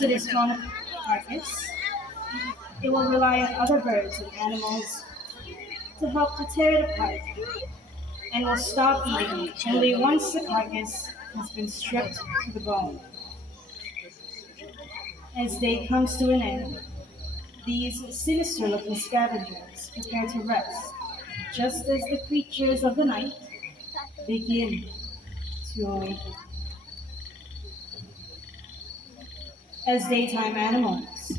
once it is found a carcass, it will rely on other birds and animals to help to tear it apart and will stop eating it only once the carcass has been stripped to the bone. As day comes to an end, these sinister looking scavengers prepare to rest, just as the creatures of the night begin to awaken. As daytime animals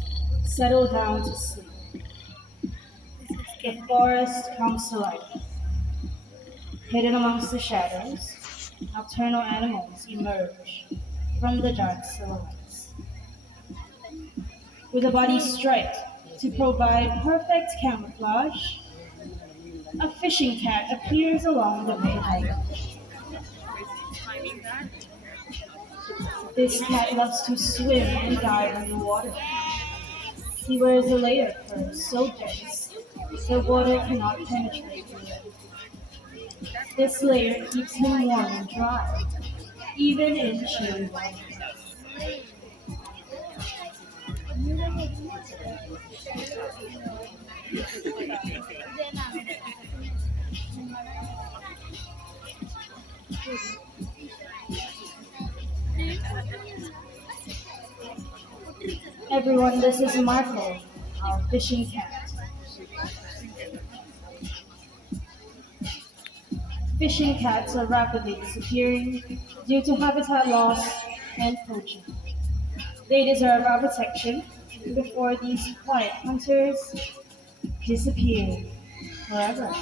settle down to sleep, the forest comes to life. Hidden amongst the shadows, nocturnal animals emerge from the dark silhouettes. With a body striped to provide perfect camouflage, a fishing cat appears along the way. This cat loves to swim and dive underwater. He wears a layer of fur so dense the water cannot penetrate it. This layer keeps him warm and dry, even in chilly weather. Everyone, this is Marco, our fishing cat. Fishing cats are rapidly disappearing due to habitat loss and poaching. They deserve our protection before these quiet hunters disappear forever.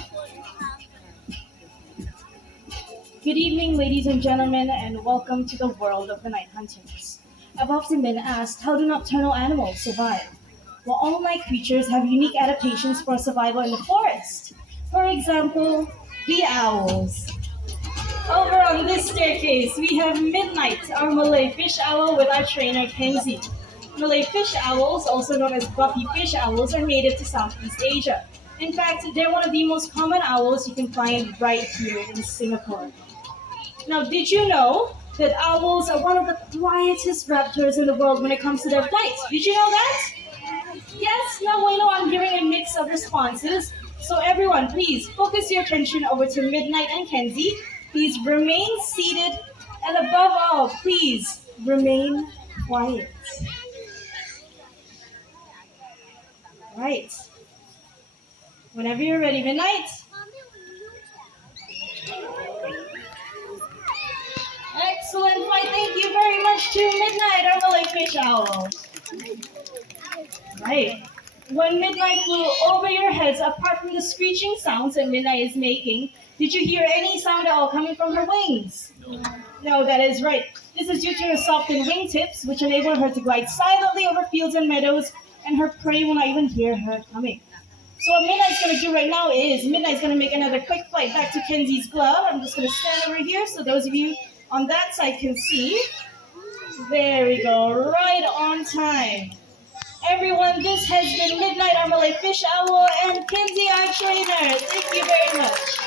Good evening, ladies and gentlemen, and welcome to the world of the night hunters. I've often been asked, how do nocturnal animals survive? Well, all night creatures have unique adaptations for survival in the forest. For example, the owls. Over on this staircase, we have Midnight, our Malay fish owl with our trainer Kenzie. Malay fish owls, also known as buffy fish owls, are native to Southeast Asia. In fact, they're one of the most common owls you can find right here in Singapore. Now, did you know that owls are one of the quietest raptors in the world when it comes to their flights? Did you know that? Yes, no, I know I'm hearing a mix of responses. So everyone, please focus your attention over to Midnight and Kenzie. Please remain seated, and above all, please remain quiet. Right. Whenever you're ready, Midnight. Excellent flight. Thank you very much to Midnight, our Malay fish owl. Right. When Midnight flew over your heads, apart from the screeching sounds that Midnight is making, did you hear any sound at all coming from her wings? No, that is right. This is due to her softened wingtips, which enable her to glide silently over fields and meadows, and her prey will not even hear her coming. So what Midnight's going to do right now is Midnight's going to make another quick flight back to Kenzie's glove. I'm just going to stand over here so those of you on that side can see. There we go, right on time. Everyone, this has been Midnight, our Malay fish owl, and Kenzie, our trainer. Thank you very much.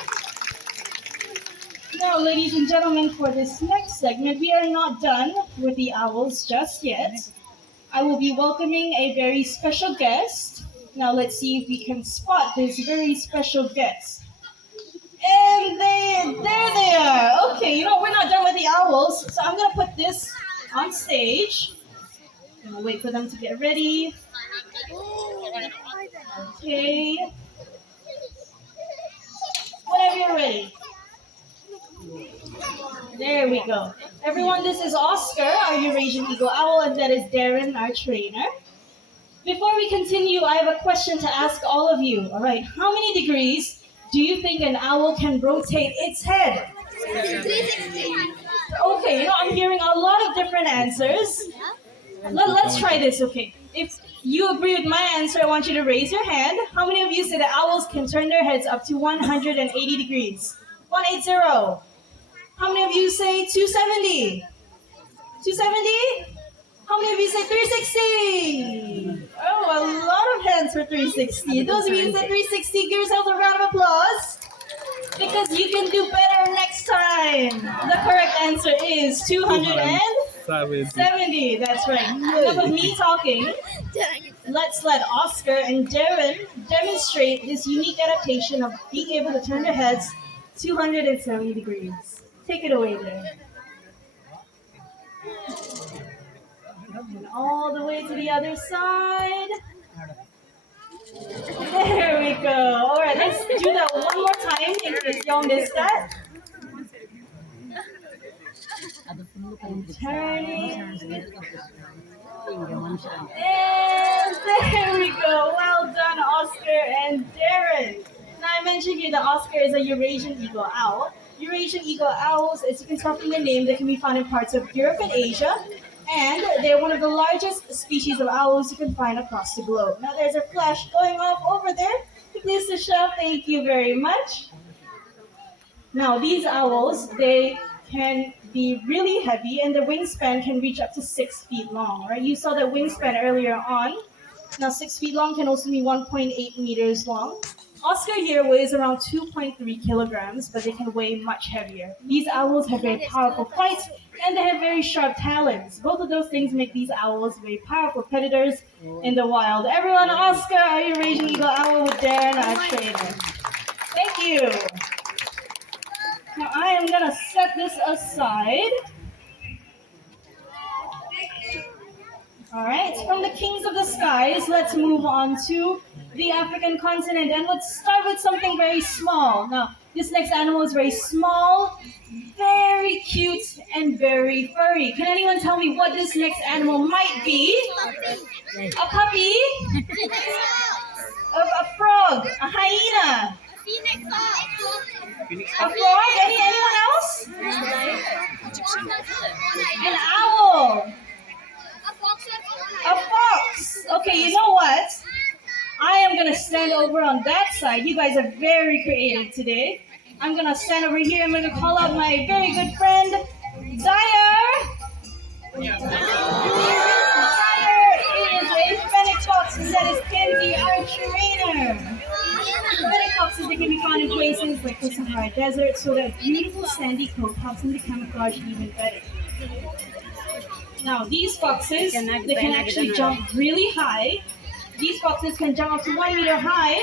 Now, ladies and gentlemen, for this next segment, we are not done with the owls just yet. I will be welcoming a very special guest. Now, let's see if we can spot this very special guest. And there they are. Okay, we're not done with the owls, so I'm going to put this on stage. I'm going to wait for them to get ready. Okay. Whenever you're ready. There we go. Everyone, this is Oscar, our Eurasian Eagle Owl, and that is Darren, our trainer. Before we continue, I have a question to ask all of you. All right, how many degrees do you think an owl can rotate its head? 360. Okay, I'm hearing a lot of different answers. Let's try this, okay? If you agree with my answer, I want you to raise your hand. How many of you say that owls can turn their heads up to 180 degrees? 180. How many of you say 270? 270? How many of you say 360? Oh, a lot of hands for 360. Those of you who said 360, give yourselves a round of applause. Because you can do better next time. The correct answer is 200 and 70. 70, that's right. Enough of me talking. Let's let Oscar and Darren demonstrate this unique adaptation of being able to turn their heads 270 degrees. Take it away, Darren. And all the way to the other side. There we go. All right, let's do that one more time in case y'all missed that. And turning. And there we go. Well done, Oscar and Darren. Now I mentioned here that Oscar is a Eurasian eagle owl. Eurasian eagle owls, as you can tell from the name, they can be found in parts of Europe and Asia. And they're one of the largest species of owls you can find across the globe. Now there's a flash going off over there. Please to show, thank you very much. Now these owls, they can be really heavy and the wingspan can reach up to 6 feet long, right? You saw the wingspan earlier on. Now 6 feet long can also be 1.8 meters long. Oscar here weighs around 2.3 kilograms, but they can weigh much heavier. These owls have very powerful flights and they have very sharp talons. Both of those things make these owls very powerful predators in the wild. Everyone, Oscar, our Eurasian eagle owl with Darren, our trainer. Thank you. Now I am gonna set this aside. All right, from the kings of the skies, let's move on to the African continent, and let's start with something very small. Now, this next animal is very small, very cute, and very furry. Can anyone tell me what this next animal might be? A puppy? A frog? A hyena? A frog? Anyone else? An owl? A fox. Okay, you know what? I am gonna stand over on that side. You guys are very creative today. I'm gonna stand over here. I'm gonna call out my very good friend, Zaire. Zaire is a fennec fox, and that is Kenzie, our trainer. Fennec foxes, they can be found in places like the Sahara Desert, so that beautiful sandy coat helps them to camouflage even better. Now, these foxes, they can actually jump really high. These foxes can jump up to 1 meter high,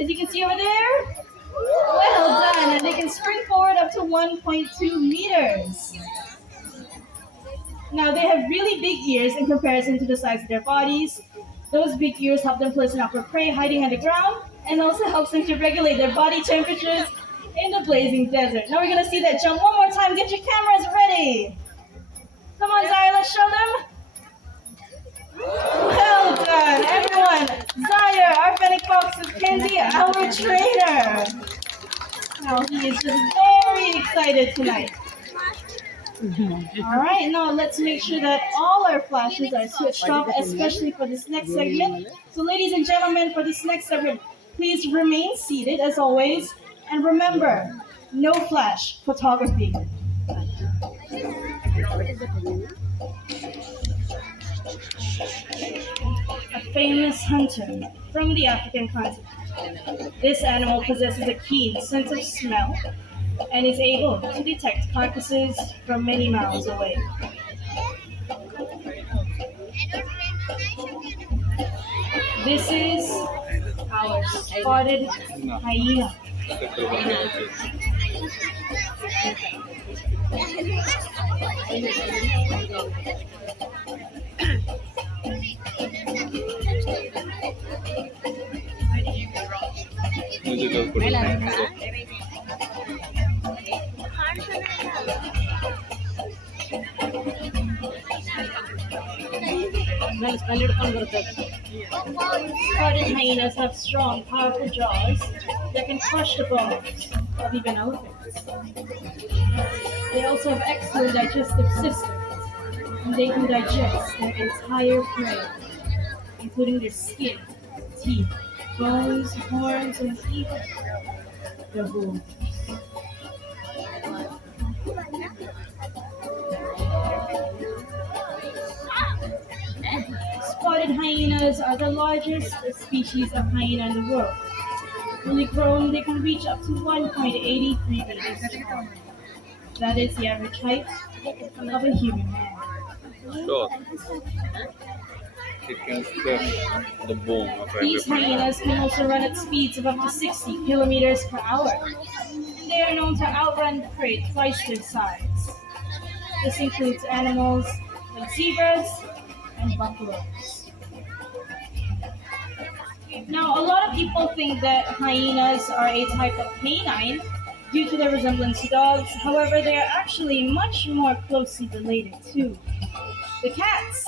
as you can see over there. Well done, and they can sprint forward up to 1.2 meters. Now, they have really big ears in comparison to the size of their bodies. Those big ears help them listen out for prey hiding on the ground, and also helps them to regulate their body temperatures in the blazing desert. Now we're gonna see that jump one more time. Get your cameras ready. Come on, Zaire, let's show them. Well done, everyone. Zaire, our fennec fox is Kenzie, our trainer. Now he is just very excited tonight. All right, now let's make sure that all our flashes are switched off, especially for this next segment. So ladies and gentlemen, for this next segment, please remain seated as always. And remember, no flash photography. A famous hunter from the African continent. This animal possesses a keen sense of smell and is able to detect carcasses from many miles away. This is our spotted hyena. Spotted hyenas have strong, powerful jaws that can crush the bones of even elephants. They also have excellent digestive systems, and they can digest their entire prey, including their skin, teeth, bones, horns, and even their bones. Spotted hyenas are the largest species of hyena in the world. Fully grown, they can reach up to 1.83 meters long. That is the average height of a human man. Sure, it can crush the bone of These every plant. hyenas can also run at speeds of up to 60 kilometers per hour. And they are known to outrun prey twice their size. This includes animals like zebras and buffaloes. Now, a lot of people think that hyenas are a type of canine due to their resemblance to dogs. However, they are actually much more closely related to the cats.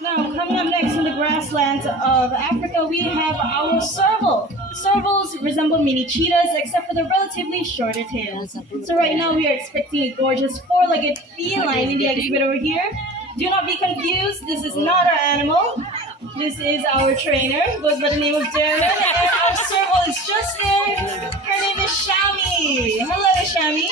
Now, coming up next in the grasslands of Africa, we have our serval. Servals resemble mini cheetahs except for the relatively shorter tails. So right now we are expecting a gorgeous four-legged feline in the exhibit over here. Do not be confused, this is not our animal. This is our trainer, who goes by the name of Darren, and our serval is just there. Her name is Shami. Hello, Shami.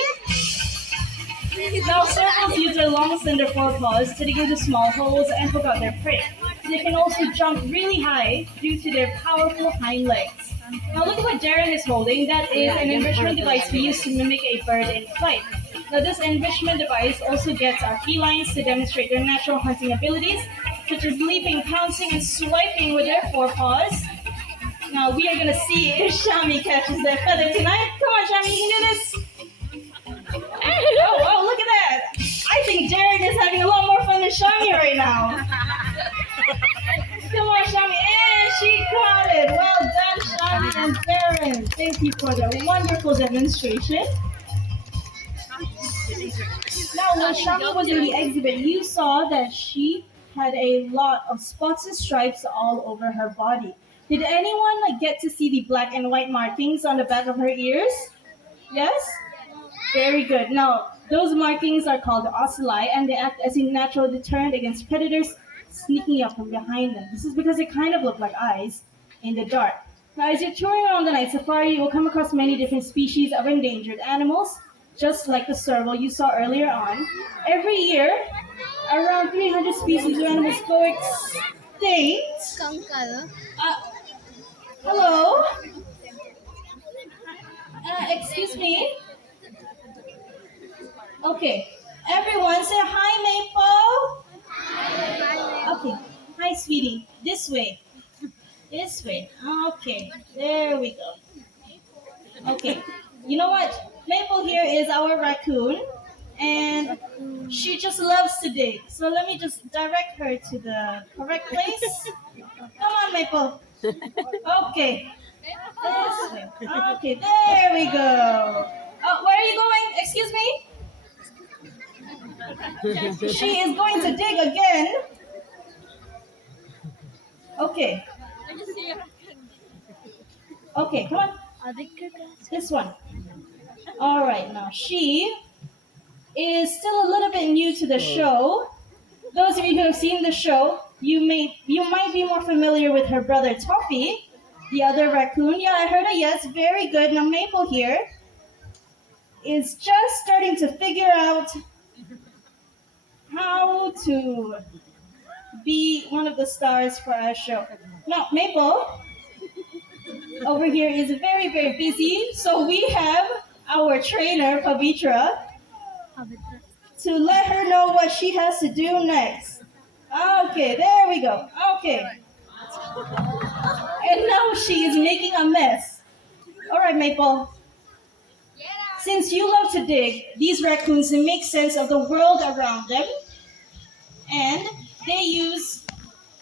Now, servals use their long, slender forepaws to dig into small holes and hook out their prey. They can also jump really high due to their powerful hind legs. Now, look at what Darren is holding. That is an enrichment device we use to mimic a bird in flight. Now, this enrichment device also gets our felines to demonstrate their natural hunting abilities, such as leaping, pouncing, and swiping with their forepaws. Now, we are going to see if Shami catches their feather tonight. Come on, Shami, you can do this. Oh, look at that! I think Jared is having a lot more fun than Shami right now. Come on, Shami, and she caught it. Well done, Shami and Darren. Thank you for the wonderful demonstration. Now, when Shami was in the exhibit, you saw that she had a lot of spots and stripes all over her body. Did anyone get to see the black and white markings on the back of her ears? Yes? Very good. Now, those markings are called ocelli, and they act as a natural deterrent against predators sneaking up from behind them. This is because they kind of look like eyes in the dark. Now, as you're touring around the night safari, you will come across many different species of endangered animals, just like the serval you saw earlier on. Every year, around 300 species of animals go extinct. Uh, hello? Excuse me? Okay. Everyone say hi, Maple. Okay. Hi, sweetie. This way. This way. Okay. There we go. Okay. You know what? Maple here is our raccoon, and she just loves to dig. So let me just direct her to the correct place. Come on, Maple. Okay. This way. Okay. There we go. Oh, where are you going? Excuse me? She is going to dig again. Okay. Okay, come on. This one. All right, now she is still a little bit new to the show. Those of you who have seen the show, you might be more familiar with her brother Toffee, the other raccoon. Yeah, I heard a yes. Very good. Now Maple here is just starting to figure out how to be one of the stars for our show. Now, Maple over here is very, very busy, so we have our trainer, Pavitra, to let her know what she has to do next. Okay, there we go. Okay. And now she is making a mess. All right, Maple. Since you love to dig, these raccoons make sense of the world around them, and they use.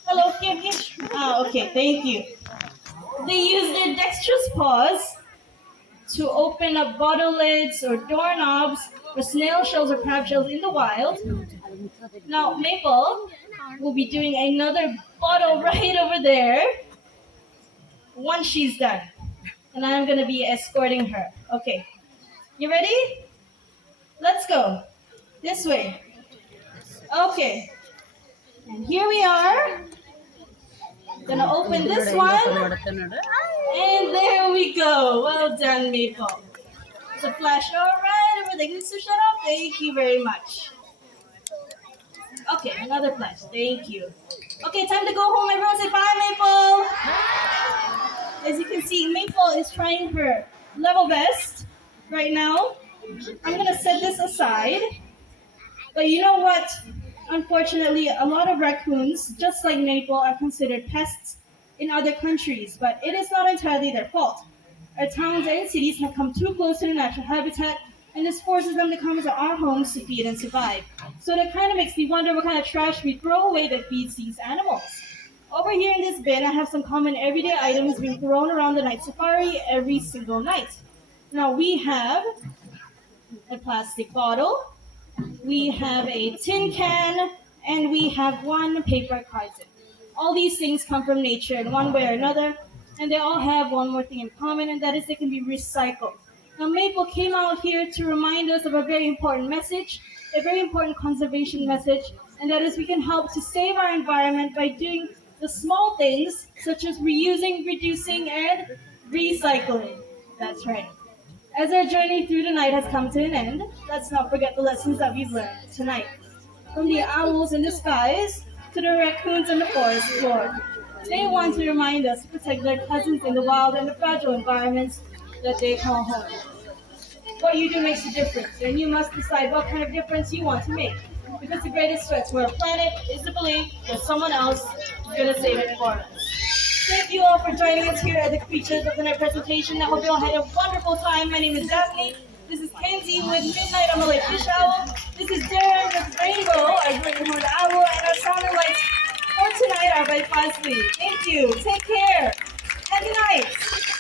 Hello, here. Ah, okay, thank you. They use their dexterous paws to open up bottle lids or doorknobs or snail shells or crab shells in the wild. Now, Maple will be doing another bottle right over there once she's done. And I'm going to be escorting her. Okay. You ready? Let's go. This way. Okay. And here we are. Gonna open this one. And there we go. Well done, Maple. It's a flash. All right, everything needs to shut off. Thank you very much. Okay, another flash. Thank you. Okay, time to go home. Everyone say bye, Maple. As you can see, Maple is trying her level best Right now, I'm gonna set this aside. But you know what? Unfortunately, a lot of raccoons, just like maple, are considered pests in other countries, but it is not entirely their fault. Our towns and cities have come too close to their natural habitat, and this forces them to come into our homes to feed and survive. So that kind of makes me wonder what kind of trash we throw away that feeds these animals. Over here in this bin, I have some common everyday items being thrown around the night safari every single night. Now we have a plastic bottle, we have a tin can, and we have one paper carton. All these things come from nature in one way or another, and they all have one more thing in common, and that is they can be recycled. Now, Maple came out here to remind us of a very important message, a very important conservation message, and that is we can help to save our environment by doing the small things such as reusing, reducing, and recycling. That's right. As our journey through the night has come to an end, let's not forget the lessons that we've learned tonight. From the owls in the skies to the raccoons on the forest floor, they want to remind us to protect their cousins in the wild and the fragile environments that they call home. What you do makes a difference, and you must decide what kind of difference you want to make. Because the greatest threat to our planet is the belief that someone else is going to save it for us. Thank you all for joining us here at the Creatures of the Night presentation. I hope you all had a wonderful time. My name is Daphne. This is Kenzie with Midnight on the Lake Fish Owl. This is Darren with Rainbow, our Great Horned Owl, and our sound and lights for tonight are by Fuzzy. Thank you. Take care. And good night.